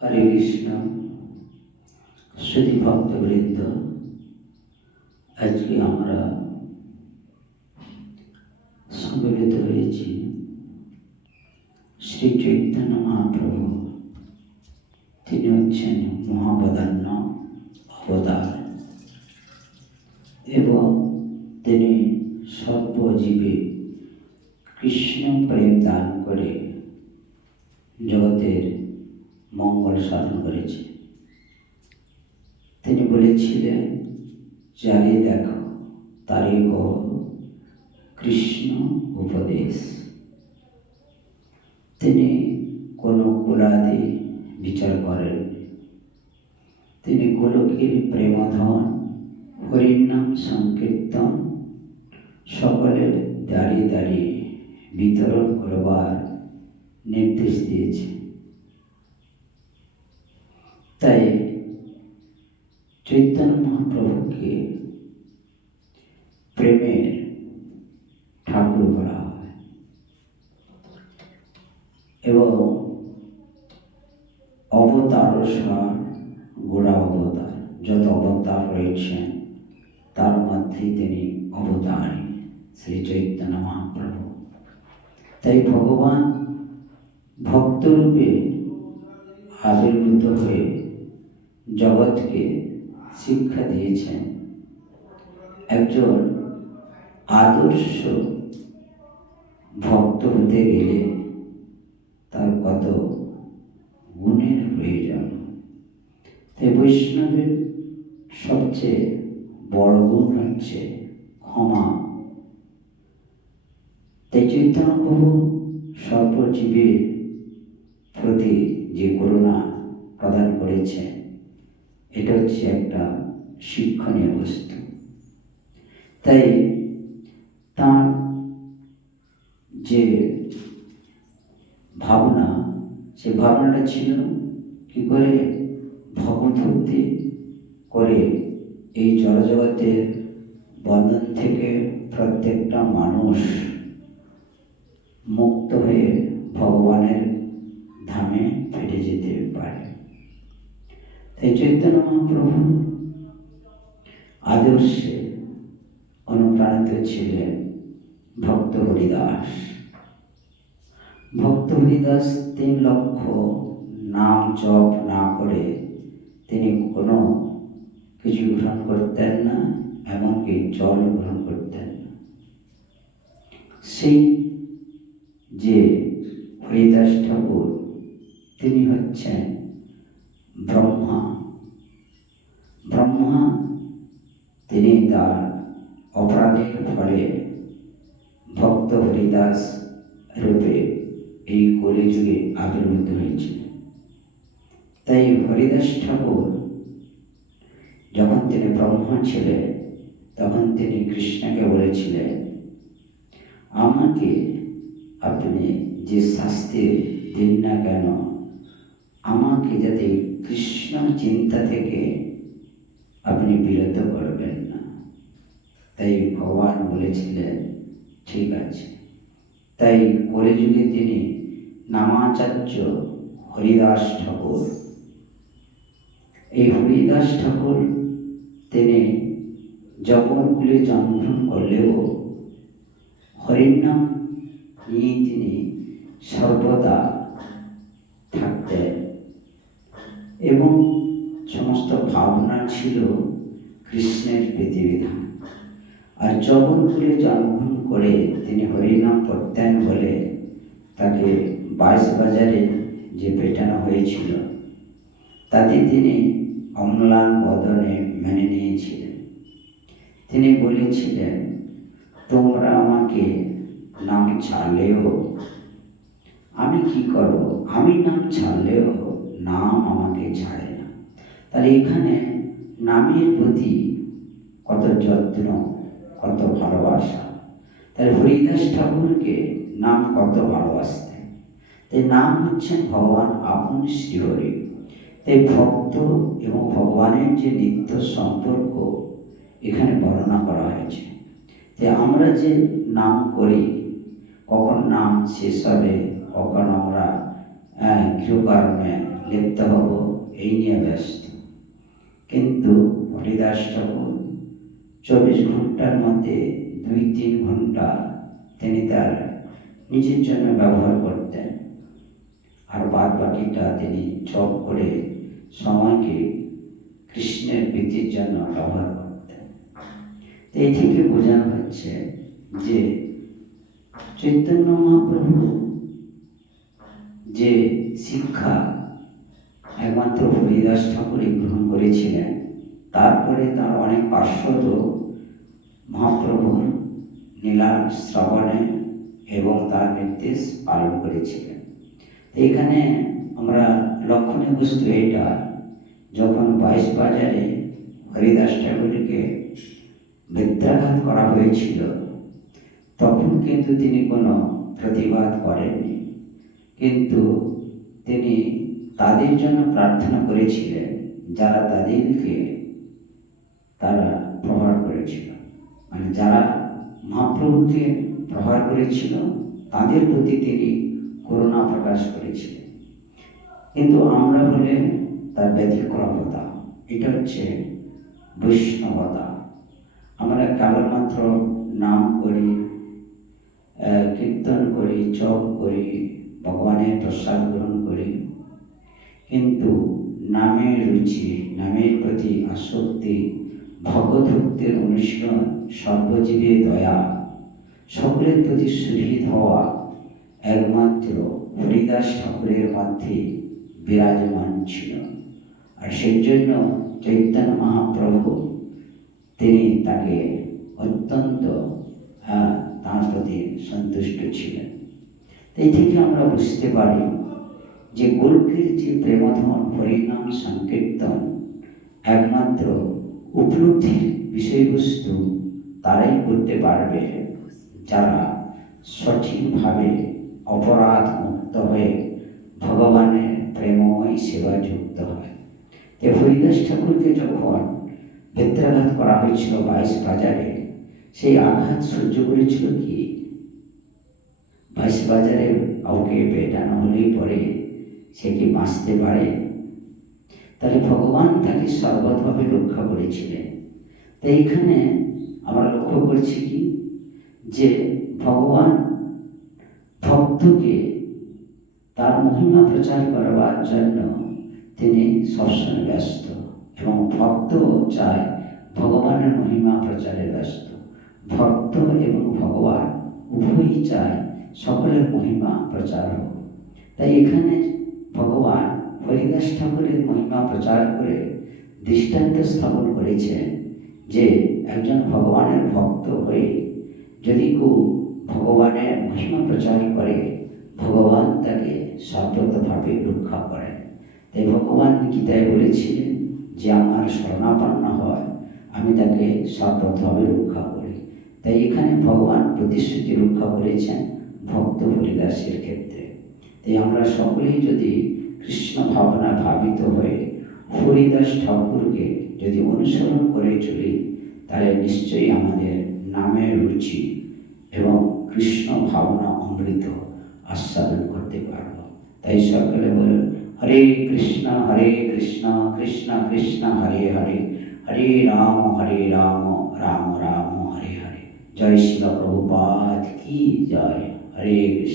হরে কৃষ্ণ সুধী ভক্তবৃন্দ, আজকে আমরা সম্মিলিত হয়েছি শ্রী চৈতন্য মহাপ্রভু। তিনি হচ্ছেন মহাবদান্য অবতার এবং তিনি সর্বজীবে কৃষ্ণ প্রেম দান করে সাধন করেছে। তিনি বলেছিলেন যারে দেখো তারে কহ কৃষ্ণ উপদেশ। তিনি কোনো কুলাদি বিচার করেন। তিনি গোলকের প্রেমধন হরির নাম সংকীর্তন, সকলের দাঁড়িয়ে দাঁড়িয়ে বিতরণ করবার নির্দেশ দিয়েছে তাই চৈতন্য মহাপ্রভুকে প্রেমের ঠাকুর বলা হয়। এবং অবতার গোড়া অবতার, যত অবতার রয়েছেন তার মধ্যেই তিনি অবতার শ্রী চৈতন্য মহাপ্রভু। তাই ভগবান ভক্তরূপে আবির্ভূত হয়ে জগৎকে শিক্ষা দিয়েছেন একজন আদর্শ ভক্ত হতে গেলে তার কত গুণের প্রয়োজন? তাই বৈষ্ণবের সবচেয়ে বড় গুণ হচ্ছে ক্ষমা। তাই চৈতন্য প্রভু সর্বজীবের প্রতি যে করুণা প্রদান করেছে এটা হচ্ছে একটা শিক্ষণীয় বস্তু। তাই তার যে ভাবনা, সে ভাবনাটা ছিল কি করে ভগবতী করে এই জড়জগতের বন্ধন থেকে প্রত্যেকটা মানুষ মুক্ত হয়ে ভগবানের ধামে ফিরে যেতে পারে। তাই চৈতন্য মহাপ্রভু আদর্শে অনুপ্রাণিত ছিলেন ভক্ত হরিদাস। ভক্ত হরিদাস তিন লক্ষ নাম জপ না করে তিনি কোনো কিছু গ্রহণ করতেন না, এমনকি জল গ্রহণ করতেন না। সেই যে হরিদাস ঠাকুর, তিনি হচ্ছেন ব্রহ্মা ব্রহ্মা তিনি তার অপরাধের ফলে ভক্ত হরিদাস রূপে এই কলিযুগে আবির্ভূত হয়েছে তাই হরিদাস ঠাকুর যখন তিনি ব্রহ্মা ছিলেন, তখন তিনি কৃষ্ণকে বলেছিলেন, আমাকে আপনি যে শাস্তি দিন না কেন, আমাকে যাতে কৃষ্ণ চিন্তা থেকে আপনি বিরত করবেন না। তাই ভগবান বলেছিলেন, ঠিক আছে। তাই কলিযুগে তিনি নামাচার্য হরিদাস ঠাকুর। এই হরিদাস ঠাকুর তিনি জগৎগুলি জন্মগ্রহণ করলেও হরির নাম নিয়ে তিনি সর্বদা থাকতেন। এবং সমস্ত ভাবনা ছিল কৃষ্ণের বিধিবিধান। আর জগৎগুলি জন্মগ্রহণ করে তিনি হরিনাম পড়তেন বলে তাকে বাইশ বাজারে যে পেটানো হয়েছিল, তাতে তিনি অম্লান বদনে মেনে নিয়েছিলেন। তিনি বলেছিলেন, তোমরা আমাকে নাম ছাড়লেও আমি কি করব? আমি নাম ছাড়লেও নাম আমাকে ছাড়ে তাহলে এখানে নামের প্রতি কত যত্ন, কত ভালোবাসা? তাহলে হরিদাস ঠাকুরকে নাম কত ভালোবাসতেন? তাই নাম হচ্ছেন ভগবান আপন শ্রীহরি। তাই ভক্ত এবং ভগবানের যে নিত্য সম্পর্ক এখানে বর্ণনা করা হয়েছে। যে আমরা যে নাম করি, কখন নাম শেষ হবে, কখন আমরা গৃহকর্মে লিপ্ত হব, এই নিয়ে ব্যস্ত। কিন্তু হরিদাস ঠাকুর চব্বিশ ঘণ্টার মধ্যে দুই তিন ঘণ্টা তিনি তার নিজের জন্য ব্যবহার করতেন আর বাদ বাকিটা তিনি চপ করে সময়কে কৃষ্ণের প্রীতির জন্য ব্যবহার করতেন। এই থেকে বোঝানো হচ্ছে যে চৈতন্য মহাপ্রভু যে শিক্ষা একমাত্র হরিদাস ঠাকুরই গ্রহণ করেছিলেন। তারপরে তার অনেক পার্শ্বদ মহাপ্রভুর নীলা শ্রবণে এবং তার নির্দেশ পালন করেছিলেন। তো এখানে আমরা লক্ষণীয় বস্তু এটা, যখন বাইশ বাজারে হরিদাস ঠাকুরকে বিদ্যাঘাত করা হয়েছিল, তখন কিন্তু তিনি কোনো প্রতিবাদ করেননি। কিন্তু তিনি তাদের জন্য প্রার্থনা করেছিলেন যারা তাদেরকে তারা প্রহার করেছিল। মানে যারা মহাপ্রভুকে প্রহার করেছিল, তাদের প্রতি তিনি করুণা প্রকাশ করেছিলেন। কিন্তু আমরা বলে তার ব্যতিক্রমতা, এটা হচ্ছে বৈষ্ণবতা। আমরা কেবলমাত্র নাম করি কীর্তন করি, জপ করি, ভগবানের প্রসাদ গ্রহণ করি কিন্তু নামের রুচি, নামের প্রতি আসক্তি ভগবদ্ভক্তের অনুশীলন সর্বজীবে দয়া। সকলের প্রতি সুহৃদ হওয়া একমাত্র হরিদাস ঠাকুরের মধ্যে বিরাজমান ছিল। আর সেই জন্য চৈতন্য মহাপ্রভু, তিনি তাকে অত্যন্ত তার প্রতি সন্তুষ্ট ছিলেন। তো এই থেকে আমরা বুঝতে পারি যে গোলকের যে প্রেমধন, হরিনাম সংকীর্তন একমাত্র উপলব্ধির বিষয়বস্তু তারাই করতে পারবে, যারা সঠিকভাবে অপরাধ মুক্ত হয়ে ভগবানের প্রেমময় সেবা যুক্ত হয়। যে হরিদাস ঠাকুরকে যখন বেত্রাঘাত করা হয়েছিল বাইশ বাজারে, সেই আঘাত সহ্য করেছিল কি? বাইশ বাজারে কাউকে পেটানো হলেই পরে সে কি বাঁচতে পারে? তাহলে ভগবান তাকে সর্বতভাবে রক্ষা করেছিলেন। তো এইখানে আমরা লক্ষ্য করছি কি? যে ভগবান ভক্তকে তার মহিমা প্রচার করবার জন্য তিনি সবসময় ব্যস্ত এবং ভক্ত চায় ভগবানের মহিমা প্রচারে ব্যস্ত। ভক্ত এবং ভগবান উভয়ই চায় সকলের মহিমা প্রচার হোক। তাই এখানে ভগবান হরিদাস ঠাকুরের মহিমা প্রচার করে দৃষ্টান্ত স্থাপন করেছেন যে একজন ভগবানের ভক্ত হয়ে যদি কেউ ভগবানের মহিমা প্রচার করে, ভগবান তাকে সর্বতভাবে রক্ষা করেন। তাই ভগবান গীতায় বলেছিলেন যে আমার শরণাপন্ন হয়, আমি তাকে সর্বতভাবে রক্ষা করি। তাই এখানে ভগবান প্রতিশ্রুতি রক্ষা করেছেন ভক্ত হরিদাসের ক্ষেত্রে। তাই আমরা সকলেই যদি কৃষ্ণ ভাবনা ভাবিত হয়ে হরিদাস ঠাকুরকে যদি অনুসরণ করে চলি, তাহলে নিশ্চয়ই আমাদের নামের রুচি এবং কৃষ্ণ ভাবনা অমৃত আস্বাদন করতে পারব। তাই সকলে বলুন, হরে কৃষ্ণ হরে কৃষ্ণ কৃষ্ণ কৃষ্ণ, হরে হরে হরে রাম হরে রাম রাম রাম, হরে হরে। জয় শিল প্রভুপাদ কি জয়? হরে কৃষ্ণ।